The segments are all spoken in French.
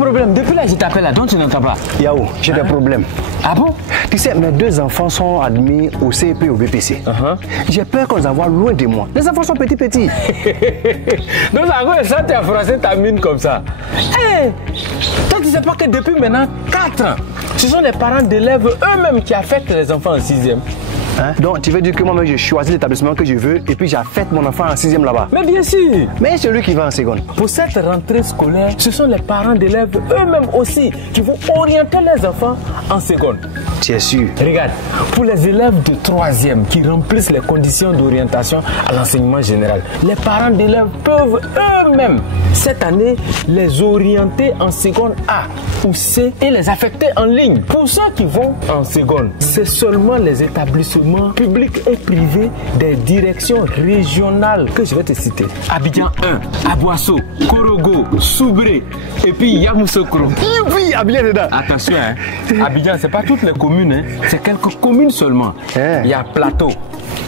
problème? Depuis là, je t'appelle là, donc tu n'entends pas. Yao, j'ai des problèmes. Ah bon? Tu sais, mes deux enfants sont admis au CEP et au BPC. J'ai peur qu'on les envoie loin de moi. Les enfants sont petits. Donc, ça t'es froissé ta mine comme ça. Hey, toi, tu sais pas que depuis maintenant 4 ans, ce sont les parents d'élèves eux-mêmes qui affectent les enfants en 6e. Hein? Donc, tu veux dire que moi-même, je choisis l'établissement que je veux et puis j'affecte mon enfant en 6e là-bas? Mais bien sûr! Mais c'est lui qui va en seconde. Pour cette rentrée scolaire, ce sont les parents d'élèves eux-mêmes aussi qui vont orienter les enfants en seconde. Tu es sûr? Regarde, pour les élèves de 3e qui remplissent les conditions d'orientation à l'enseignement général, les parents d'élèves peuvent eux-mêmes, cette année, les orienter en seconde A ou C et les affecter en ligne. Pour ceux qui vont en seconde, c'est seulement les établissements publics et privés des directions régionales que je vais te citer. Abidjan 1, Aboasso, Korogo, Soubré et puis Yamoussoukro. Oui, Abidjan dedans. Attention, hein. Abidjan, c'est pas toutes les communes, hein. C'est quelques communes seulement. Il y a Plateau,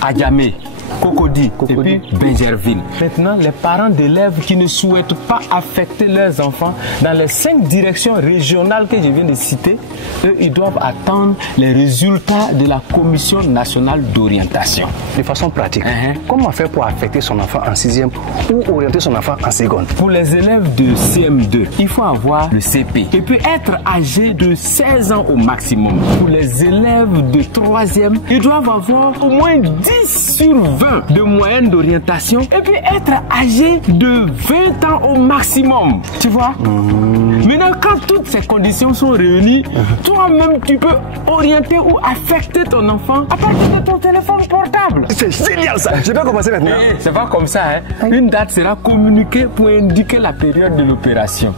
Adjamé, Cocody et puis Bingerville. Maintenant, les parents d'élèves qui ne souhaitent pas affecter leurs enfants dans les 5 directions régionales que je viens de citer, eux, ils doivent attendre les résultats de la Commission nationale d'orientation. De façon pratique, comment faire pour affecter son enfant en 6e ou orienter son enfant en seconde? Pour les élèves de CM2, il faut avoir le CP et puis être âgé de 16 ans au maximum. Pour les élèves de 3e, ils doivent avoir au moins 10 sur 20 de moyenne d'orientation et puis être âgé de 20 ans au maximum. Tu vois? Maintenant, quand toutes ces conditions sont réunies, toi-même, tu peux orienter ou affecter ton enfant à partir de ton téléphone portable. C'est génial ça! Je vais commencer maintenant. C'est pas comme ça, hein. Une date sera communiquée pour indiquer la période de l'opération.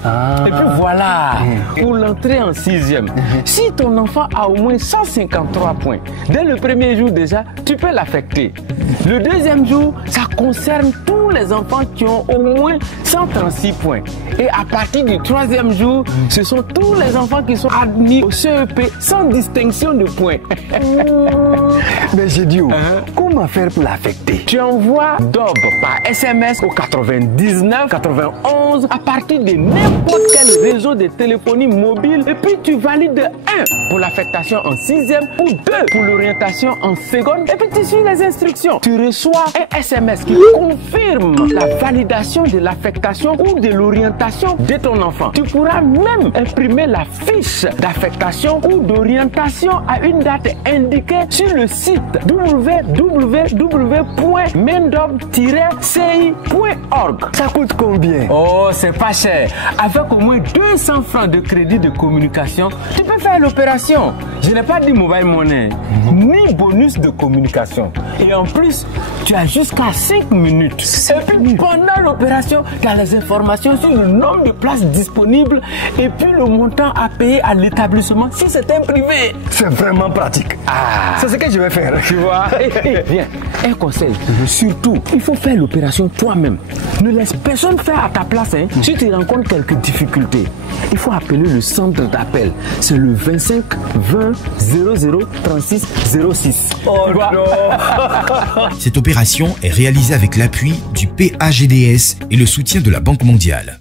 Et puis voilà, pour l'entrée en 6e, si ton enfant a au moins 153 points, dès le premier jour déjà, tu peux l'affecter. Le deuxième jour, ça concerne tous les enfants qui ont au moins 136 points. Et à partir du 3e jour, ce sont tous les enfants qui sont admis au CEP sans distinction de points. Mais j'ai dit, comment faire pour l'affecter? Tu envoies DOB par SMS au 99 91 à partir de n'importe quel réseau de téléphonie mobile et puis tu valides 1 pour l'affectation en 6e ou 2 pour l'orientation en seconde et puis tu suis les instructions. Tu reçois un SMS qui confirme la validation de l'affectation ou de l'orientation de ton enfant. Tu pourras même imprimer la fiche d'affectation ou d'orientation à une date indiquée sur le site www.mendob-ci.org. Ça coûte combien? Oh, c'est pas cher. Avec au moins 200 francs de crédit de communication, tu peux faire l'opération. Je n'ai pas dit mobile money, ni bonus de communication. Et en plus, tu as jusqu'à 5 minutes. Et puis pendant l'opération, tu as les informations sur le nombre de places disponibles et puis le montant à payer à l'établissement si c'est un privé. C'est vraiment pratique. C'est ce que je vais faire. Tu vois? Viens, un conseil. Surtout, il faut faire l'opération toi-même. Ne laisse personne faire à ta place. Si tu rencontres quelques difficultés, il faut appeler le centre d'appel. C'est le 25 20 00 36 06. Oh non. Cette opération est réalisée avec l'appui du PAGDS et le soutien de la Banque mondiale.